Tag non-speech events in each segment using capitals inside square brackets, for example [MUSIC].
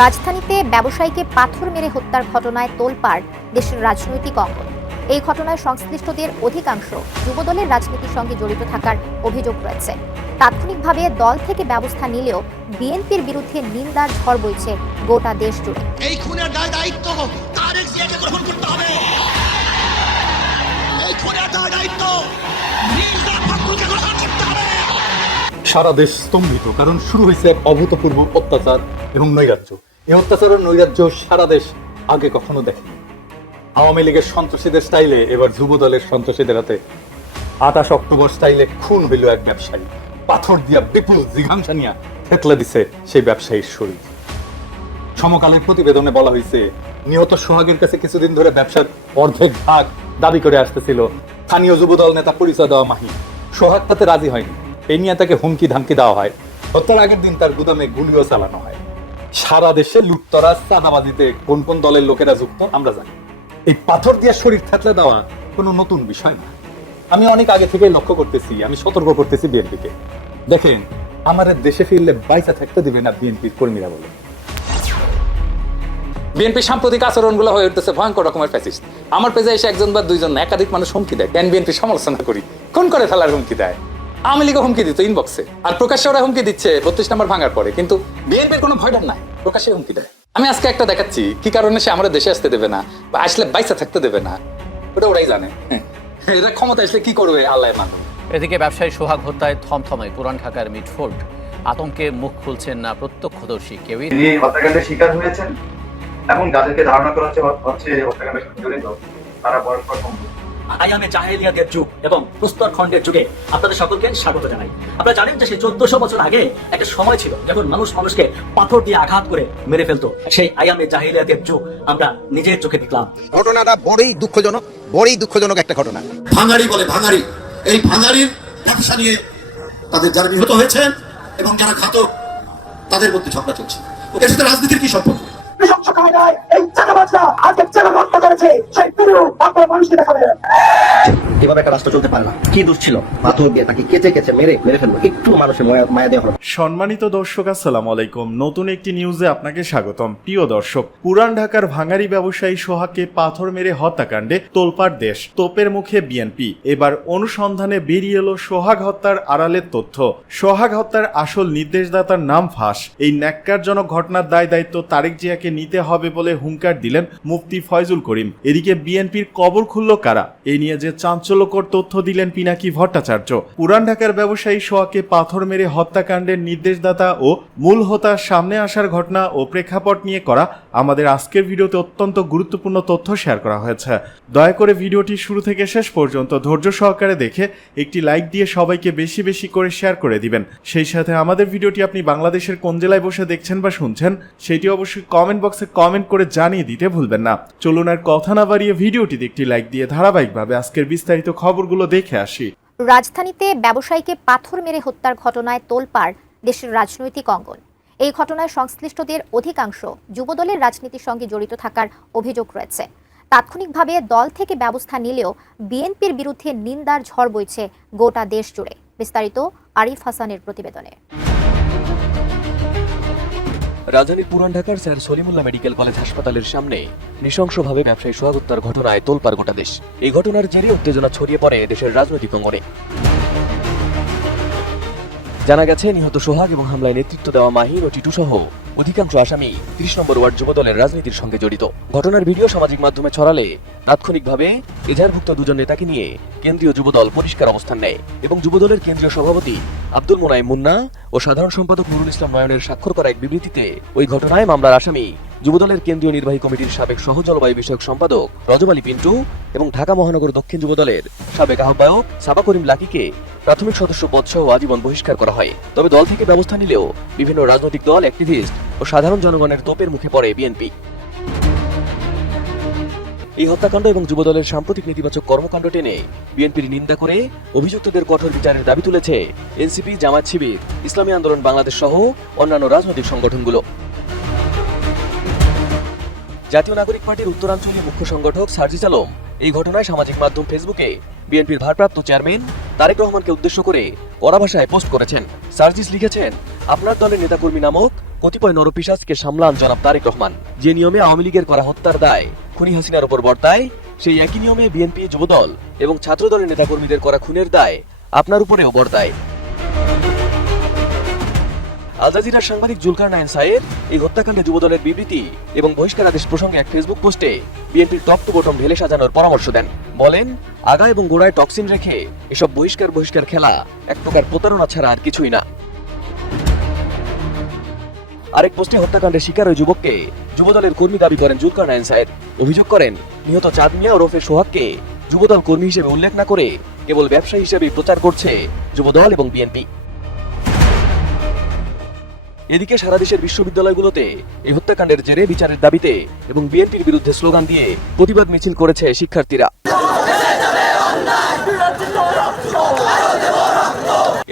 রাজধানীতে ব্যবসায়ীকে পাথর মেরে হত্যার ঘটনায় তোলপাড় দেশের রাজনৈতিক অঙ্গন। এই ঘটনায় সংশ্লিষ্টদের অধিকাংশ যুবদলের রাজনীতির সঙ্গে জড়িত থাকার অভিযোগ রয়েছে। তাৎক্ষণিকভাবে দল থেকে ব্যবস্থা নিলেও বিএনপির বিরুদ্ধে নিন্দার ঝড় বইছে গোটা দেশ জুড়ে। এই খুনের দায় দায়িত্ব গ্রহণ করতে হবে। দায়িত্ব সারা দেশ স্তম্ভিত, কারণ শুরু হয়েছে এক অভূতপূর্ব অত্যাচার এবং নৈরাজ্য। এই অত্যাচার ও নৈরাজ্য সারা দেশ আগে কখনো দেখেনি। আওয়ামী লীগের সন্ত্রাসীদের স্টাইলে এবার যুব দলের সন্ত্রাসীদের হাতে আঠাশ অক্টোবর স্টাইলে খুন হইল এক ব্যবসায়ী। পাথর দিয়া বিপুল জিঘাংসা নিয়া থেতলে দিছে সেই ব্যবসায়ীর শরীর। সমকালের প্রতিবেদনে বলা হয়েছে নিহত সোহাগের কাছে কিছুদিন ধরে ব্যবসার অর্ধেক ভাগ দাবি করে আসতেছিল। স্থানীয় যুবদল নেতা পরিচয় দেওয়া মাহি। সোহাগ তাতে রাজি হয়নি। এই নিয়ে তাকে হুমকি ধামকি দেওয়া হয়। হত্যার আগের দিন তার গুদামে গুলিও চালানো হয়। সারা দেশে লুটতরাজ চাঁদাবাজিতে কোন কোন দলের লোকেরা যুক্ত, আমরা জানি। এই পাথর দিয়ে শরীর থেতলে দেওয়া কোনো নতুন বিষয় না। আমি অনেক আগে থেকেই লক্ষ্য করতেছি, আমি সতর্ক করতেছি বিএনপিকে। দেখেন, আমাদের দেশে ফিরলে বাইসা থাকতে দিবে না বিএনপির কর্মীরা বলে। বিএনপি সাম্প্রতিক আচরণগুলো হয়ে উঠতেছে ভয়ঙ্কর রকমের ফ্যাসিস্ট আমার পেজে এসে একজন বা দুইজন একাধিক মানুষ হুমকি দেয়। কেন বিএনপি সমালোচনা করি? কোন করে ফেলার হুমকি দেয়। আওয়ামী লীগও হুমকি দিত ইনবক্সে আর প্রকাশ্যে ওরা হুমকি দিচ্ছে বত্রিশ নম্বর ভাঙার পরে। কিন্তু বিএনপির কোনো ভয় ডর নাই প্রকাশ্যে হুমকি দেয়। আমি আজকে একটা দেখাচ্ছি কি কারণে সে আমাদের দেশে আসতে দেবে না বা আসলে বাইসা থাকতে দেবে না। ওটা ওরাই জানে। হ্যাঁ। এরা ক্ষমতা আসলে কি করবে আল্লাহ মানুষ এদিকে ব্যবসায়ী সোহাগ হত্যায় থমথমে পুরান ঢাকার মিটফোর্ড। আতঙ্কে মুখ খুলছেন না প্রত্যক্ষদর্শী কেউই তিনি হত্যাকাণ্ডের শিকার হয়েছেন এবং যাদেরকে ধারণা করা হচ্ছে হচ্ছে হত্যাকাণ্ডের সাথে জড়িত তারা সম্পর্ক। আয়ামে জাহেলিয়াতের যুগ এবং প্রস্তর খণ্ডের যুগে আপনাদের সকলকে স্বাগত জানাই। আপনারা জানেন যে সেই চোদ্দশো বছর আগে একটা সময় ছিল যখন মানুষ মানুষকে পাথর দিয়ে আঘাত করে মেরে ফেলতো। সেই আয়ামে জাহেলিয়াতের যুগ আমরা নিজের চোখে দেখলাম। ঘটনাটা বড়ই দুঃখজনক বড়ই দুঃখজনক একটা ঘটনা। ভাঙাড়ি বলে ভাঙাড়ি। এই ভাঙাড়ির ব্যবসা নিয়ে তাদের যারা নিহত হয়েছেন এবং যারা ঘাতক তাদের মধ্যে ঝগড়া চলছে। এর সাথে রাজনীতির কি সম্পর্ক? নৃশংস কায়দায় এই বাচ্চা আজকে চাকা হত্যা করেছে। সেই পুরো আপনারা মানুষকে দেখাবেন এভাবে একটা রাষ্ট্র চলতে পারে না। কি দোষ ছিল? পাথর দিয়ে তাকে কেচে কেচে মেরে মেরে ফেলব। একটু মানুষের মায়া- দেওয়া সম্মানিত দর্শক আলাইকুম। নতুন একটি নিউজে আপনাকে স্বাগতম। প্রিয় দর্শক, পুরান ঢাকার ভাঙারি ব্যবসায়ী পাথর মেরে হত্যাকাণ্ডে দেশ, তোপের মুখে বিএনপি। এবার অনুসন্ধানে বেরিয়ে এলো সোহাগ হত্যার আড়ালের তথ্য। সোহাগ হত্যার আসল নির্দেশদাতার নাম ফাঁস। এই ন্যাক্কারজনক ঘটনার দায় দায়িত্ব তারেক জিয়াকে নিতে হবে বলে হুঙ্কার দিলেন মুফতি ফয়জুল করিম। এদিকে বিএনপির কবর খুলল কারা? এই নিয়ে যে চাঞ্চল্যকর তথ্য দিলেন পিনাকি ভট্টাচার্য। পুরান ঢাকার ব্যবসায়ী সোহাকে পাথর মেরে হত্যাকাণ্ডের নির্দেশদাতা ও মূল হোতার সামনে আসার ঘটনা ও প্রেক্ষাপট নিয়ে করা আমাদের আজকের ভিডিওতে অত্যন্ত গুরুত্বপূর্ণ তথ্য শেয়ার করা হয়েছে। দয়া করে ভিডিওটি শুরু থেকে শেষ পর্যন্ত ধৈর্য সহকারে দেখে একটি লাইক দিয়ে সবাইকে বেশি বেশি করে শেয়ার করে দিবেন। সেই সাথে আমাদের ভিডিওটি আপনি বাংলাদেশের কোন জেলায় বসে দেখছেন বা শুনছেন, সেটি অবশ্যই কমেন্ট বক্সে কমেন্ট করে জানিয়ে দিতে ভুলবেন না। চলুন আর কথা না বাড়িয়ে ভিডিওটিতে একটি লাইক দিয়ে ধারাবাহিকভাবে আজকের বিস্তারিত খবরগুলো দেখে আসি। রাজধানীতে ব্যবসায়ীকে পাথর মেরে হত্যার ঘটনায় তোলপাড় দেশের রাজনৈতিক অঙ্গন। এই ঘটনায় সংশ্লিষ্টদের অধিকাংশ যুবদলের রাজনীতির সঙ্গে জড়িত থাকার অভিযোগ রয়েছে। তাৎক্ষণিকভাবে দল থেকে ব্যবস্থা নিলেও বিএনপির বিরুদ্ধে নিন্দার ঝড় বইছে গোটা দেশ জুড়ে। বিস্তারিত আরিফ হাসানের প্রতিবেদনে। রাজধানীর পুরান ঢাকার স্যার সলিমুল্লাহ মেডিকেল কলেজ হাসপাতালের সামনে নৃশংসভাবে ব্যবসায়ী সোহাগ হত্যার ঘটনায় তোলপার গোটা দেশ। এই ঘটনার জেরে উত্তেজনা ছড়িয়ে পড়ে দেশের রাজনৈতিক অঙ্গনে। জানা গেছে, নিহত সোহাগ এবং হামলায় নেতৃত্ব দেওয়া মাহির ও টিটু সহ অধিকাংশ আসামি ত্রিশ নম্বর ওয়ার্ড যুবদলের রাজনীতির সঙ্গে জড়িত। ঘটনার ভিডিও সামাজিক মাধ্যমে ছড়ালে তাৎক্ষণিকভাবে এজাহারভুক্ত দুজন নেতাকে নিয়ে কেন্দ্রীয় যুবদল পরিষ্কার অবস্থান নেয় এবং যুবদলের কেন্দ্রীয় সভাপতি আব্দুল মোনাই মুন্না ও সাধারণ সম্পাদক নুরুল ইসলাম নয়নের স্বাক্ষর করা এক বিবৃতিতে ওই ঘটনায় মামলার আসামি যুবদলের কেন্দ্রীয় নির্বাহী কমিটির সাবেক সহ জলবায়ু বিষয়ক সম্পাদক রজব আলী পিন্টু এবং ঢাকা মহানগর দক্ষিণ যুবদলের সাবেক আহ্বায়ক সাবা করিম লাকিকে প্রাথমিক সদস্য পদসহ আজীবন বহিষ্কার করা হয়। তবে দল থেকে ব্যবস্থা নিলেও বিভিন্ন রাজনৈতিক দল, অ্যাক্টিভিস্ট ও সাধারণ জনগণের তোপের মুখে পড়ে বিএনপি। এই হত্যাকাণ্ড এবং যুবদলের সাম্প্রতিক নেতিবাচক কর্মকাণ্ড টেনে বিএনপির নিন্দা করে অভিযুক্তদের কঠোর বিচারের দাবি তুলেছে এনসিপি জামাত শিবির, ইসলামী আন্দোলন, বাংলাদেশ সহ অন্যান্য রাজনৈতিক সংগঠনগুলো। জাতীয় নাগরিক পার্টির উত্তরাঞ্চলীয় মুখ্য সংগঠক সার্জিস আলম এই ঘটনায় সামাজিক মাধ্যম ফেসবুকে বিএনপির ভারপ্রাপ্ত চেয়ারম্যান তারেক রহমানকে উদ্দেশ্য করে কড়া ভাষায় পোস্ট করেছেন। সার্জিস লিখেছেন, আপনার দলের নেতাকর্মী নামক কতিপয় নরপিশাচকে সামলান জনাব তারেক রহমান, যে নিয়মে আওয়ামী লীগের করা হত্যার দায় খুনি হাসিনার উপর বর্তায়, সেই একই নিয়মে বিএনপি যুবদল এবং ছাত্রদলের নেতাকর্মীদের করা খুনের দায় আপনার উপরেও বর্তায়। আল জাজিরার সাংবাদিক জুলকার নাইন সাইয়েদ এই হত্যাকাণ্ডে যুবদলের বিবৃতি এবং বহিষ্কার আদেশ প্রসঙ্গে এক ফেসবুক পোস্টে বিএনপির টপ টু বটম ঢেলে সাজানোর পরামর্শ দেন। বলেন, আগা এবং গোড়ায় টক্সিন রেখে এসব বহিষ্কার বহিষ্কার খেলা এক প্রকার প্রতারণা ছাড়া আর কিছুই না। আরেক পোস্টে হত্যাকাণ্ডের শিকার ওই যুবককে যুবদলের কর্মী দাবি করেন জুলকার নাইন সাইদ অভিযোগ করেন, নিহত চাঁদ মিয়া ওরফে সোহাগকে যুবদল কর্মী হিসেবে উল্লেখ না করে কেবল ব্যবসায়ী হিসেবে প্রচার করছে যুবদল এবং বিএনপি। এদিকে সারা দেশের বিশ্ববিদ্যালয়গুলোতে এই হত্যাকাণ্ডের জেরে বিচারের দাবিতে এবং বিএনপির বিরুদ্ধে স্লোগান দিয়ে প্রতিবাদ মিছিল করেছে শিক্ষার্থীরা।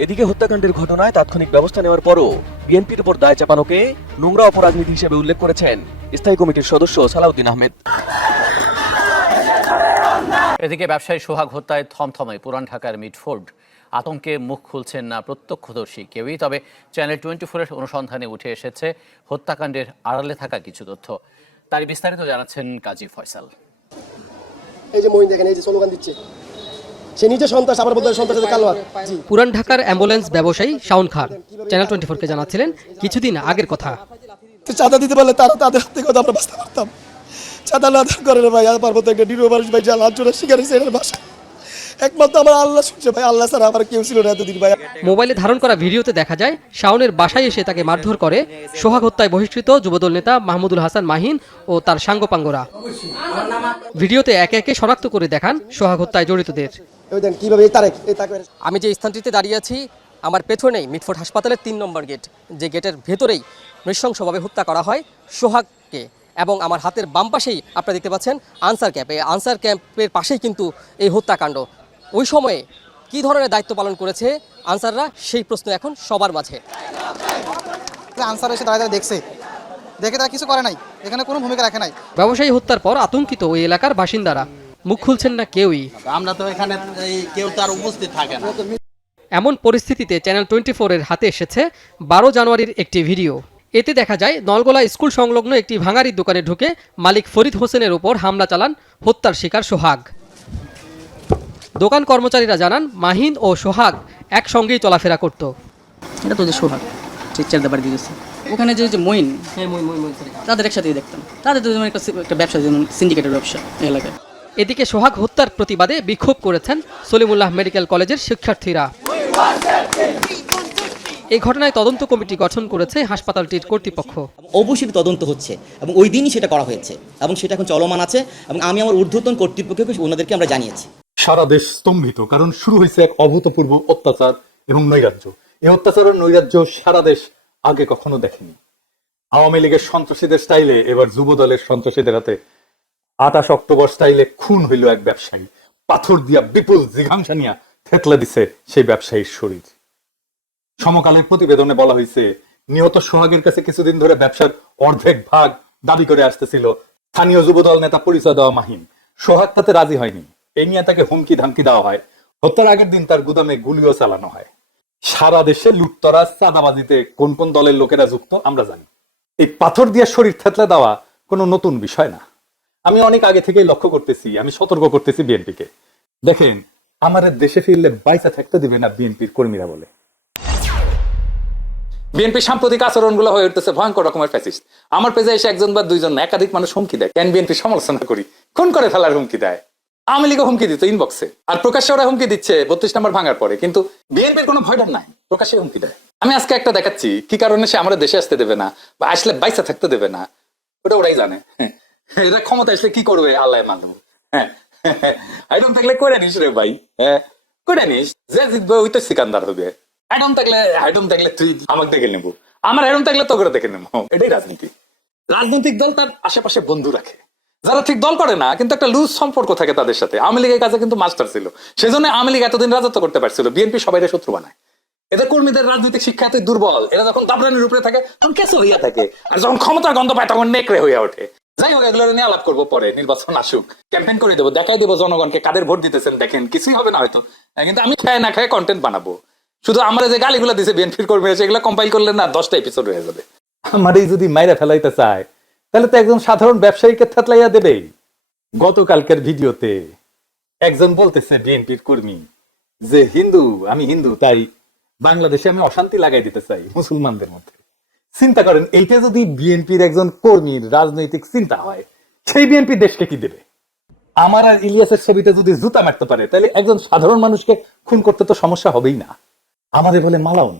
এদিকে হত্যাকাণ্ডের ঘটনায় তাৎক্ষণিক ব্যবস্থা নেওয়ার পরও বিএনপির উপর দায় চাপানোকে নোংরা অপরাজনীতি হিসেবে উল্লেখ করেছেন স্থায়ী কমিটির সদস্য সালাউদ্দিন আহমেদ। এদিকে ব্যবসায়ী সোহাগ হত্যায় থমথমে পুরান ঢাকার মিটফোর্ড আতঙ্কে মুখ খুলছেন না প্রত্যক্ষদর্শী কেউই। তবে চ্যানেল টোয়েন্টি ফোরের অনুসন্ধানে উঠে এসেছে হত্যাকাণ্ডের আড়ালে থাকা কিছু তথ্য। তারই বিস্তারিত জানাচ্ছেন কাজী ফয়সাল। এই যে মহিন দেখেন এই যে স্লোগান দিচ্ছে। সে নিজে সন্ত্রাস আবার বলতে সন্ত্রাসের কালোয়ার পুরান ঢাকার অ্যাম্বুলেন্স ব্যবসায়ী শাওন খান চ্যানেল টোয়েন্টি ফোরকে জানাচ্ছিলেন কিছুদিন আগের কথা। তো চাঁদা দিতে পারলে তারা তাদের হাত হয়তো আমরা বাঁচতে পারতাম। চাঁদা না করে ভাই আর পার্বত্য একটা নিরীহ মানুষ ভাই যা লাঞ্ছনা শিকার হয়েছে এটার ভাষা একমাত্র আমার আল্লাহ শুনছে ভাই আল্লাহ ছাড়া আমার কেউ ছিল না এতদিন ভাই। মোবাইলে ধারণ করা ভিডিওতে দেখা যায় শাওনের বাসায় এসে তাকে মারধর করে সোহাগ হত্যায় বহিষ্কৃত যুবদল নেতা মাহমুদুল হাসান মাহিন ও তার সাঙ্গপাঙ্গরা। ভিডিওতে একে একে শনাক্ত করে দেখান সোহাগ হত্যায় জড়িতদের। ওই কীভাবে আমি যে স্থানটিতে দাঁড়িয়ে আছি আমার পেছনেই মিটফোর্ড হাসপাতালের তিন নম্বর গেট যে গেটের ভেতরেই নৃশংসভাবে হত্যা করা হয় সোহাগকে এবং আমার হাতের বাম পাশেই আপনারা দেখতে পাচ্ছেন আনসার ক্যাম্প। এই আনসার ক্যাম্পের পাশেই কিন্তু এই হত্যাকাণ্ড। ওই সময়ে কী ধরনের দায়িত্ব পালন করেছে আনসাররা? সেই প্রশ্ন এখন সবার মাঝে। আনসার এসে দাঁড়িয়ে দাঁড়িয়ে দেখছে। দেখে তারা কিছু করে নাই। এখানে কোনো ভূমিকা রাখে নাই। ব্যবসায়ী হত্যার পর আতঙ্কিত ওই এলাকার বাসিন্দারা। মুখ খুলছেন না কেউই। আমরা তো এখানে কেউ তার উপস্থিত থাকে না। এমন পরিস্থিতিতে চ্যানেল টোয়েন্টি ফোরের হাতে এসেছে বারো জানুয়ারির একটি ভিডিও। এতে দেখা যায় নলগোলা স্কুল সংলগ্ন একটি ভাঙারির দোকানে ঢুকে মালিক ফরিদ হোসেনের উপর হামলা চালান হত্যার শিকার সোহাগ। দোকান কর্মচারীরা জানান মাহিন ও সোহাগ একসঙ্গেই চলাফেরা করত। এটা তো যে সোহাগ চিচার বাড়ি দিয়েছে ওখানে যে যে মইন তাদের একসাথেই দেখতাম। তাদের তো যেমন একটা একটা ব্যবসা যেমন সিন্ডিকেটের ব্যবসা এলাকায়। এদিকে সোহাগ হত্যার প্রতিবাদে বিক্ষোভ করেছেন সলিমুল্লাহ মেডিকেল কলেজের শিক্ষার্থীরা। এই ঘটনায় তদন্ত কমিটি গঠন করেছে হাসপাতালটির কর্তৃপক্ষ। অবশ্যই তদন্ত হচ্ছে এবং ওই দিনই সেটা করা হয়েছে এবং সেটা এখন চলমান আছে এবং আমি আমার ঊর্ধ্বতন কর্তৃপক্ষকে ওনাদেরকে আমরা জানিয়েছি। সারা দেশ স্তম্ভিত, কারণ শুরু হয়েছে এক অভূতপূর্ব অত্যাচার এবং নৈরাজ্য। এই অত্যাচার ও নৈরাজ্য সারা দেশ আগে কখনো দেখেনি। আওয়ামী লীগের সন্ত্রাসীদের স্টাইলে, এবার যুব দলের সন্ত্রাসীদের হাতে আঠাশ অক্টোবর স্টাইলে খুন হইল এক ব্যবসায়ী। পাথর দিয়া বিপুল জিঘাংসা নিয়া থেতলে দিছে সেই ব্যবসায়ীর শরীর। সমকালের প্রতিবেদনে বলা হয়েছে নিহত সোহাগের কাছে কিছুদিন ধরে ব্যবসার অর্ধেক ভাগ দাবি করে আসতেছিল স্থানীয় যুবদল নেতা পরিচয় দেওয়া মাহিম। সোহাগ তাতে রাজি হয়নি। এই নিয়ে তাকে হুমকি ধামকি দেওয়া হয়। হত্যার আগের দিন তার গুদামে গুলিও চালানো হয়। সারা দেশে লুটতরা চাঁদাবাজিতে কোন কোন দলের লোকেরা যুক্ত আমরা জানি। এই পাথর দিয়ে শরীর থেতলে দেওয়া কোনো নতুন বিষয় না। আমি অনেক আগে থেকেই লক্ষ্য করতেছি, আমি সতর্ক করতেছি বিএনপিকে। দেখেন আমাদের দেশে ফিরলে বাইসা থাকতে দিবে না বিএনপির কর্মীরা বলে। বিএনপি সাম্প্রতিক আচরণগুলো হয়ে উঠতেছে ভয়ঙ্কর রকমের ফ্যাসিস্ট আমার পেজে এসে একজন বা দুইজন একাধিক মানুষ হুমকি দেয়। কেন বিএনপি সমালোচনা করি? খুন করে ফেলার হুমকি দেয়। আওয়ামী লীগও হুমকি দিত ইনবক্সে আর প্রকাশ্যে ওরা হুমকি দিচ্ছে, বত্রিশ নাম্বার ভাঙার পরে। কিন্তু বিএনপির কোনো ভয় ডর নাই, প্রকাশ্যে হুমকি দেয়। আমি আজকে একটা দেখাচ্ছি, কি কারণে সে আমাদের দেশে আসতে দেবে না, বা আসলে বাইসা থাকতে দেবে না, ওটা ওরাই জানে। হ্যাঁ এরা ক্ষমতা আসলে কি করবে, আল্লাহ মানব। হ্যাঁ আইডন থাকলে করে নিস রে ভাই হ্যাঁ করে নিস, যে জিতবে ওই তো সিকান্দার হবে। আইডন থাকলে আইডন থাকলে তুই আমাকে দেখে নেব। আমার আইডন থাকলে তো করে দেখে নেব। এটাই রাজনীতি। রাজনৈতিক দল তার আশেপাশে বন্ধু রাখে। যারা ঠিক দল করে না, কিন্তু একটা লুজ সম্পর্ক থাকে তাদের সাথে। আওয়ামী লীগের কাছে কিন্তু মাস্টার ছিল। সেজন্য আওয়ামী লীগ এতদিন রাজত্ব করতে পারছিল। বিএনপি সবাই শত্রু বানায়। এদের কর্মীদের রাজনৈতিক শিক্ষা এতই দুর্বল। এরা যখন দাবরানির উপরে থাকে, তখন কেসে হইয়া থাকে। আর যখন ক্ষমতার গন্ধ পায়, তখন নেকড়ে হইয়া ওঠে। যাই হোক, এগুলো নিয়ে আলাপ করব পরে। নির্বাচন আসুক। ক্যাম্পেইন করে দেবো, দেখাই দেবো জনগণকে কাদের ভোট দিতেছেন, দেখেন। কিছুই হবে না হয়তো। কিন্তু আমি খায় না খায় কন্টেন্ট বানাবো। শুধু আমরা যে গালিগুলো দিছে বিএনপির কর্মীরা, সেগুলো কম্পাইল করলে না দশটা এপিসোড হয়ে যাবে। আমারই যদি মাইরা ফেলাইতে চায় তাহলে তো একজন সাধারণ ব্যবসায়ীকে থেতলাইয়া দেবে গতকালকের ভিডিওতে একজন বলতেছে বিএনপির কর্মী যে, হিন্দু, আমি হিন্দু, তাই বাংলাদেশে আমি অশান্তি লাগাই দিতে চাই মুসলমানদের মধ্যে। চিন্তা করেন, এইটা যদি বিএনপির একজন কর্মীর রাজনৈতিক চিন্তা হয়, সেই বিএনপি দেশকে কি দেবে? আমার আর ইলিয়াসের ছবিতে যদি জুতা মারতে পারে, তাহলে একজন সাধারণ মানুষকে খুন করতে তো সমস্যা হবেই না। আমাদের বলে মালাউন।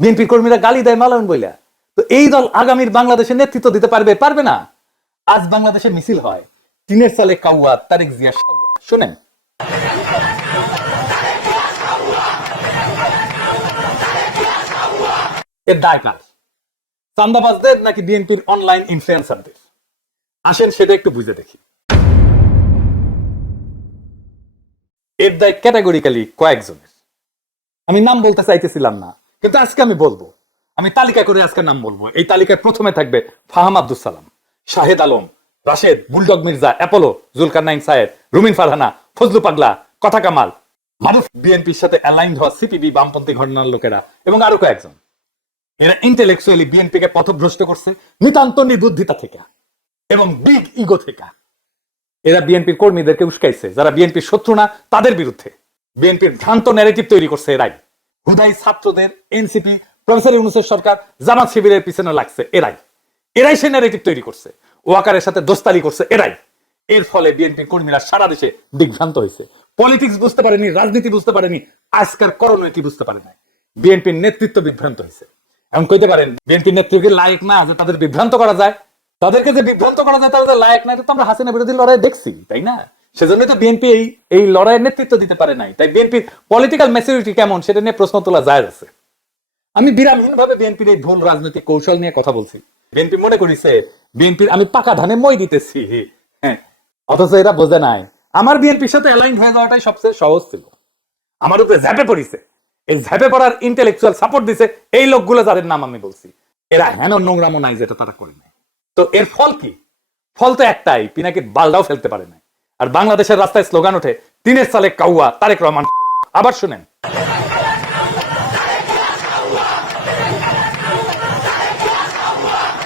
বিএনপির কর্মীরা গালি দেয় মালাউন বইলা। তো এই দল আগামীর বাংলাদেশে নেতৃত্ব দিতে পারবে পারবে না? আজ বাংলাদেশে মিছিল হয়। টিনের সালে কাউয়া তারেক জিয়া। শোনেন। এর দায় চান্দাবাজদের নাকি বিএনপির অনলাইন ইনফ্লুয়েন্সারদের আসেন সেটা একটু বুঝে দেখি। এর দায় ক্যাটাগরিক্যালি কয়েকজনের। আমি নাম বলতে চাইতেছিলাম না, কিন্তু আজকে আমি বলব। আমি তালিকা করে আজকে নাম বলব। এই তালিকায় প্রথমে থাকবে Faham Abdul Salam, Shahed Alam, Rashed, bulldog Mirza, Apollo Zulkar nine সায়েদ, রুমিন ফারহানা, ফজলু পাগলা, কথা কামাল, মারুফ বিএনপির সাথে অ্যালাইন হওয়া সিপিবি বামপন্থী ঘটনার লোকেরা এবং আরও কয়েকজন। এরা ইন্টেলেকচুয়ালি বিএনপি কে পথভ্রষ্ট করছে, নিতান্ত নির্বুদ্ধিতা থেকে এবং বিগ ইগো থেকে। এরা বিএনপির কর্মীদেরকে উস্কাইছে, যারা বিএনপির শত্রু না, তাদের বিরুদ্ধে। বিএনপির ভ্রান্ত ন্যারেটিভ তৈরি করছে এরাই। হুদাই ছাত্রদের, এনসিপি প্রফেসর ইউনুসের সরকার জামাত শিবিরের পিছনে লাগছে, এরাই। এরাই সেই ন্যারেটিভ তৈরি করছে। ওয়াকারের সাথে দোস্তালি করছে, এরাই। এর ফলে বিএনপির কর্মীরা সারা দেশে দিগ্ভ্রান্ত হয়েছে। পলিটিক্স বুঝতে পারেনি, রাজনীতি বুঝতে পারেনি, আজকার করণীয় কি বুঝতে পারে নাই। বিএনপির নেতৃত্ব বিভ্রান্ত হয়েছে। এখন কইতে পারেন বিএনপির নেতৃত্বে লায়ক না যে তাদের বিভ্রান্ত করা যায়। তাদেরকে যে বিভ্রান্ত করা যায় তাদের লায়ক না তো আমরা হাসিনা বিরোধী লড়াই দেখছি, তাই না? সেজন্য তো বিএনপি এই এই লড়াইয়ের নেতৃত্ব দিতে পারে নাই। তাই বিএনপির পলিটিক্যাল ম্যাচুরিটি কেমন, সেটা নিয়ে প্রশ্ন তোলা যায় আছে। আমি বিরামহীন ভাবে বিএনপির এই ভুল রাজনৈতিক কৌশল নিয়ে কথা বলছি। বিএনপি মনে করিছে, বিএনপির আমি পাকা ধানে মই দিতেছি। হ্যাঁ অথচ এরা বোঝে নাই। আমার বিএনপির সাথে অ্যালাইন হয়ে যাওয়াটাই সবচেয়ে সহজ ছিল। আমার উপরে ঝাঁপে পড়িছে। এই ঝাঁপে পড়ার ইন্টেলেকচুয়াল সাপোর্ট দিছে এই লোকগুলো যাদের নাম আমি বলছি। এরা হেন নোংরামো নাই যেটা তারা করে নাই। তো এর ফল কি? ফল তো একটাই পিনাকি বালটাও ফেলতে পারে নাই। আর বাংলাদেশের রাস্তায় স্লোগান ওঠে, তিনের সালে কাউয়া, তারেক রহমান আবার শুনেন।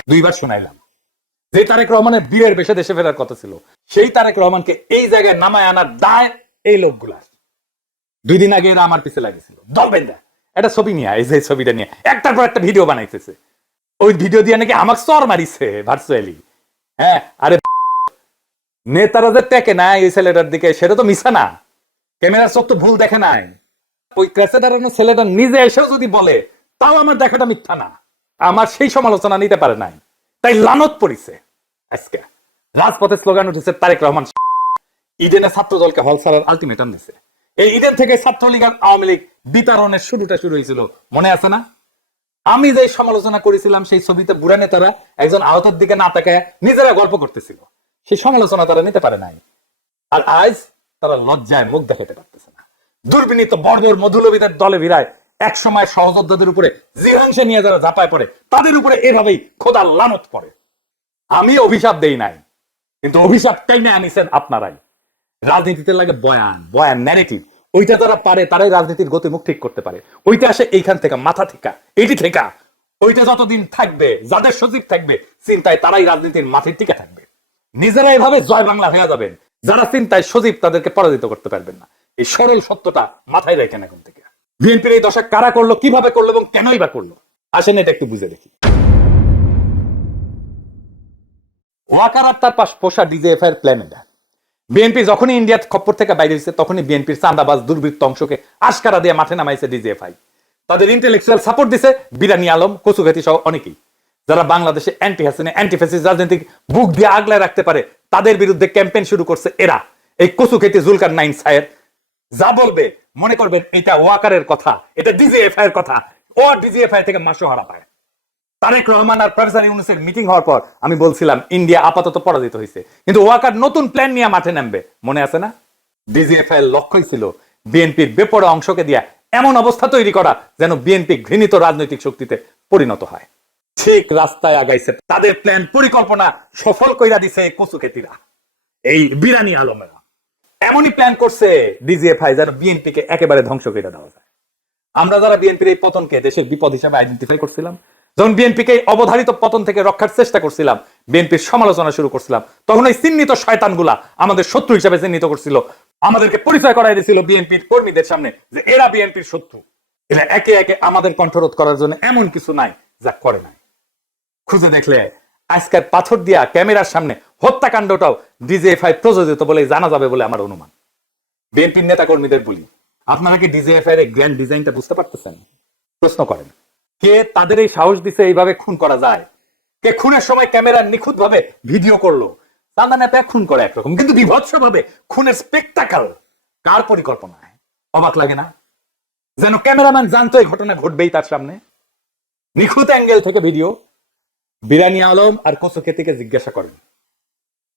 দুইবার শুনাইলাম। যে তারেক রহমানের বীরের বেশে দেশে ফেরার কথা ছিল, সেই তারেক রহমানকে এই জায়গায় নামায় আনার দায় এই লোকগুলার দুই দিন আগে এরা আমার পিছে লাগিয়েছিল। দলবেন্দা একটা ছবি নিয়ে এই যে ছবিটা নিয়ে একটার পর একটা ভিডিও বানাইতেছে। ওই ভিডিও দিয়ে নাকি আমাকে চর মারিছে ভার্চুয়ালি হ্যাঁ আরে [LAUGHS] নেতারা যে টেকে নাই ওই ছেলেটার দিকে, সেটা তো মিশা না। ক্যামেরার চোখ তো ভুল দেখে নাই। ওই ক্রেসেটার ছেলেটা নিজে এসেও যদি বলে, তাও আমার দেখাটা মিথ্যা না। আমার সেই সমালোচনা নিতে পারে নাই। তাই লানত পড়িছে আজকে। রাজপথে স্লোগান উঠেছে, তারেক রহমান ইডেনে ছাত্র দলকে হল ছাড়ার আলটিমেটাম দিছে। এই ইডেন থেকে ছাত্রলীগ আর আওয়ামী লীগ বিতরণের শুরুটা শুরু হয়েছিল। মনে আছে না? আমি যে সমালোচনা করেছিলাম, সেই ছবিতে বুড়া নেতারা একজন আহতের দিকে না তাকায় নিজেরা গল্প করতেছিল। সেই সমালোচনা তারা নিতে পারে নাই। আর আজ তারা লজ্জায় মুখ দেখাতে পারতেছে না। দুর্বিনীত বর্বর মধুলবিদের দলে ভিড়ায় এক সময় সহযোদ্ধাদের উপরে জিহাংসে নিয়ে যারা ঝাঁপায় পড়ে, তাদের উপরে এভাবেই খোদা লানত পড়ে। আমি অভিশাপ দেই নাই, কিন্তু অভিশাপ টেনে আনিছেন আপনারাই। রাজনীতিতে লাগে বয়ান বয়ান ন্যারেটিভ ওইটা তারা পারে, তারাই রাজনীতির গতিমুখ ঠিক করতে পারে। ওইটা আসে এইখান থেকে, মাথা থেকে এইটি থেকে। ওইটা যতদিন থাকবে, যাদের সচিব থাকবে, চিন্তায় তারাই রাজনীতির মাথের টিকে থাকবে। নিজেরা এভাবে জয় বাংলা হয়ে যাবেন। যারা চিন্তায় সজীব, তাদেরকে পরাজিত করতে পারবেন না। এই সরল সত্যটা মাথায় রাখেন এখন থেকে। বিএনপির এই দশা কারা করল, কীভাবে করল এবং কেনই বা করল? আসেন এটা একটু বুঝে দেখি। ওয়াকার তার পোষা প্ল্যান এটা। বিএনপি যখনই ইন্ডিয়ার খপ্পর থেকে বাইরে তখনই বিএনপির চান্দাবাজ দুর্বৃত্ত অংশকে আশকারা দিয়ে মাঠে নামাইছে ডিজিএফআই। তাদের ইন্টেলেকচুয়াল সাপোর্ট দিছে বিরানি আলম কচুঘাতি সহ অনেকেই। যারা বাংলাদেশে অ্যান্টি হাসিনে অ্যান্টি ফ্যাসিস রাজনীতি বুক দিয়ে আগলায় রাখতে পারে, তাদের বিরুদ্ধে ক্যাম্পেইন শুরু করছে এরা। এই কচুখেতি জুলকার নাইন সায়ের যা বলবে, মনে করবেন এটা ওয়াকারের কথা, এটা ডিজিএফআই এর কথা, ও ডিজিএফআই থেকে মাসোহারা পায়। তারেক রহমান আর প্রফেসর ইউনুসের মিটিং হওয়ার পর আমি বলছিলাম, ইন্ডিয়া আপাতত পরাজিত হয়েছে। কিন্তু ওয়াকার নতুন প্ল্যান নিয়ে মাঠে নামবে, মনে আছে না? ডিজিএফআই এর লক্ষ্যই ছিল বিএনপির বেপরোয়া অংশকে দিয়া এমন অবস্থা তৈরি করা যেন বিএনপি ঘৃণিত রাজনৈতিক শক্তিতে পরিণত হয়। ঠিক রাস্তায় আগাইছে, তাদের প্ল্যান পরিকল্পনা সফল কইরা দিছে কচুকেতিরা এই বিরানি আলমেরা। এমনই প্ল্যান করছে ডিজিএফআই যেন বিএনপি কে একেবারে ধ্বংস করে দেওয়া যায়। আমরা যারা বিএনপির এই পতনকে দেশের বিপদ হিসাবে আইডেন্টিফাই করছিলাম, যখন বিএনপিকে অবধারিত পতন থেকে রক্ষার চেষ্টা করছিলাম বিএনপির সমালোচনা শুরু করছিলাম, তখন ওই চিহ্নিত শয়তানগুলা আমাদের শত্রু হিসেবে চিহ্নিত করছিল। আমাদেরকে পরিচয় করাই দিয়েছিল বিএনপির কর্মীদের সামনে যে এরা বিএনপির শত্রু। এরা একে একে আমাদের কণ্ঠরোধ করার জন্য এমন কিছু নাই যা করে নাই। খুঁজে দেখলে আজকের পাথর দিয়া ক্যামেরার সামনে হত্যাকাণ্ডটাও ডিজিএফআই প্রযোজিত বলে জানা যাবে বলে আমার অনুমান। বিএনপির নেতা কর্মীদের বলি। আপনারা কি ডিজিএফআই এর গ্র্যান্ড ডিজাইনটা বুঝতে পারতেছেন? প্রশ্ন করেন। কে তাদের এই সাহস দিছে এইভাবে খুন করা যায়? কে খুনের সময় ক্যামেরা নিখুঁত ভাবে ভিডিও করল? চান্দা নেপে খুন করে একরকম, কিন্তু বিভৎস ভাবে খুনের স্পেকটাকাল কার পরিকল্পনায়? অবাক লাগে না? যেন ক্যামেরাম্যান জানতো এই ঘটনা ঘটবেই তার সামনে। নিখুঁত অ্যাঙ্গেল থেকে ভিডিও। বিরানি আলম আর কচু খেতিকে জিজ্ঞাসা করেন।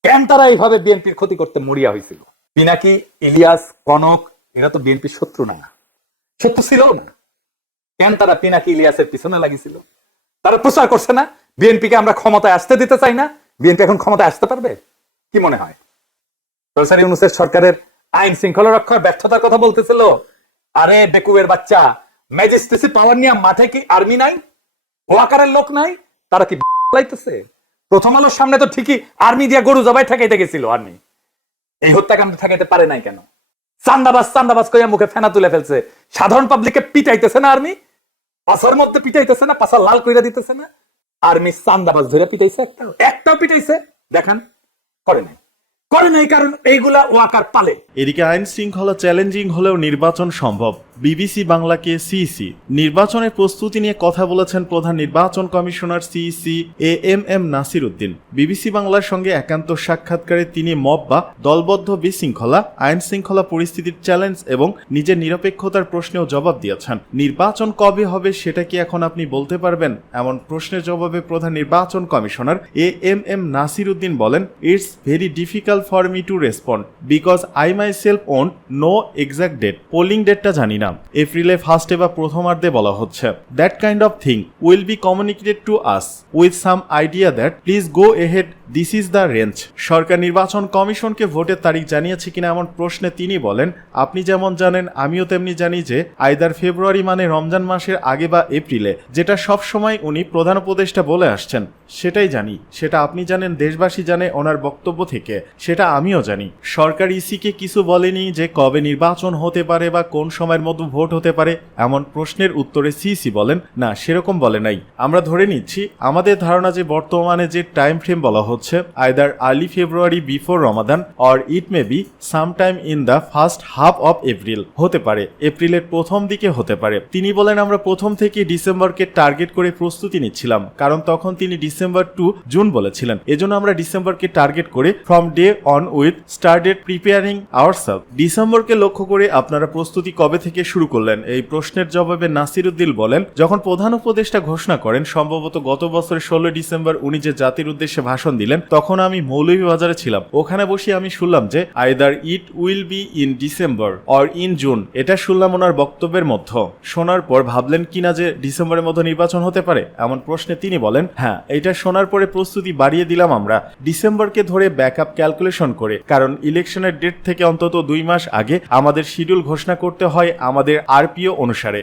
কেন তারা এইভাবে বিএনপির ক্ষতি করতে মরিয়া হয়েছিল? পিনাকি, ইলিয়াস, কনক, এরা তো বিএনপির শত্রু না। শত্রু ছিল না। কেন তারা পিনাকি, ইলিয়াসের পিছনে লাগিয়েছিল? তারা প্রচার করছে না। বিএনপিকে আমরা ক্ষমতায় আসতে দিতে চাই না। বিএনপি এখন ক্ষমতায় আসতে পারবে? কি মনে হয়? প্রফেসর ইউনুসের সরকারের আইন শৃঙ্খলা রক্ষার ব্যর্থতার কথা বলতেছিল। আরে, বেকুবের বাচ্চা, ম্যাজিস্ট্রেসি পাওয়ার নিয়ে মাঠে কি আর্মি নাই? ওয়াকারের লোক নাই? তারা কি [LAUGHS] লাইতেছে? প্রথম আলোর সামনে তো ঠিকই আর্মি দিয়ে গরু জবাই ঠেকাইতে গেছিল আর্মি এই হত্যাকাণ্ড ঠেকাইতে পারে নাই কেন? চান্দাবাজ চান্দাবাজ কইয়া মুখে ফেনা তুলে ফেলছে। সাধারণ পাবলিককে পিটাইতেছে না আর্মি পাশার মধ্যে পিটাইতেছে না পাশা লাল কইরা দিতেছে না? আর্মি চান্দাবাজ ধরে পিটাইছে একটা, একটাও পিটাইছে। দেখান, করে নাই। করে নাই কারণ এইগুলা ওয়াকার পালে। এদিকে আইন শৃঙ্খলা চ্যালেঞ্জিং হলেও নির্বাচন সম্ভব। বিবিসি বাংলাকে সিইসি। নির্বাচনের প্রস্তুতি নিয়ে কথা বলেছেন প্রধান নির্বাচন commissioner CEC A M M Nasir Uddin. BBC বাংলার সঙ্গে একান্ত সাক্ষাৎকারে তিনি মব বা দলবদ্ধ বিশৃঙ্খলা, আইন শৃঙ্খলা পরিস্থিতির চ্যালেঞ্জ এবং নিজের নিরপেক্ষতার প্রশ্নেও জবাব দিয়েছেন। নির্বাচন কবে হবে সেটা কি এখন আপনি বলতে পারবেন? এমন প্রশ্নের জবাবে প্রধান নির্বাচন commissioner A M M Nasir Uddin বলেন it's very difficult for me to respond because I myself own know exact date polling ডেটটা জানি না। এপ্রিলে ফার্স্টে বা প্রথমার্ধে বলা হচ্ছে। That kind of thing will be communicated to us with some idea that please go ahead this is the range সরকার নির্বাচন কমিশনকে ভোটের তারিখ জানিয়েছে কিনা এমন প্রশ্নে তিনি বলেন, আপনি যেমন জানেন, আমিও তেমনি জানি যে আইদার ফেব্রুয়ারি মানে রমজান মাসের আগে বা এপ্রিলে যেটা সব সময় উনি প্রধান উপদেষ্টা বলে আসছেন, সেটাই জানি। সেটা আপনি জানেন, দেশবাসী জানে ওনার বক্তব্য থেকে, সেটা আমিও জানি। সরকার ইসিকে কিছু বলেনি যে কবে নির্বাচন হতে পারে বা কোন সময়ের ভোট হতে পারে, এমন প্রশ্নের উত্তরে সিসি বলেন, না, সেরকম বলে নাই। আমরা ধরে নিচ্ছি, আমাদের ধারণা যে বর্তমানে যে টাইম ফ্রেম বলা হচ্ছে either early February before Ramadan or it may be sometime in the first half of April হতে পারে এপ্রিলের প্রথম দিকে হতে পারে। তিনি বলেন, আমরা প্রথম থেকে ডিসেম্বরকে টার্গেট করে প্রস্তুতি নিচ্ছিলাম, কারণ তখন তিনি ডিসেম্বর টু জুন বলেছিলেন। এজন্য আমরা ডিসেম্বরকে টার্গেট করে from day on with started preparing our ডিসেম্বরকে লক্ষ্য করে আপনারা প্রস্তুতি কবে থেকে শুরু করলেন। এই প্রশ্নের জবাবে নাসির উদ্দিন বলেন, যখন প্রধান উপদেষ্টা ঘোষণা করেন, সম্ভবত গত বছরের ষোলো ডিসেম্বর উনি যে জাতির উদ্দেশ্যে ভাষণ দিলেন, তখন আমি মৌলভীবাজারে ছিলাম। ওখানে বসে আমি শুনলাম যে, either it will be in December or in June. এটা শুনলাম ওনার বক্তব্যের মধ্য। শোনার পর ভাবলেন কিনা যে ডিসেম্বরের মধ্যে নির্বাচন হতে পারে, এমন প্রশ্নে তিনি বলেন হ্যাঁ এটা শোনার পরে প্রস্তুতি বাড়িয়ে দিলাম আমরা, ডিসেম্বরকে ধরে ব্যাকআপ ক্যালকুলেশন করে। কারণ ইলেকশনের ডেট থেকে অন্তত দুই মাস আগে আমাদের শিডিউল ঘোষণা করতে হয় আমাদের আরপিও অনুসারে।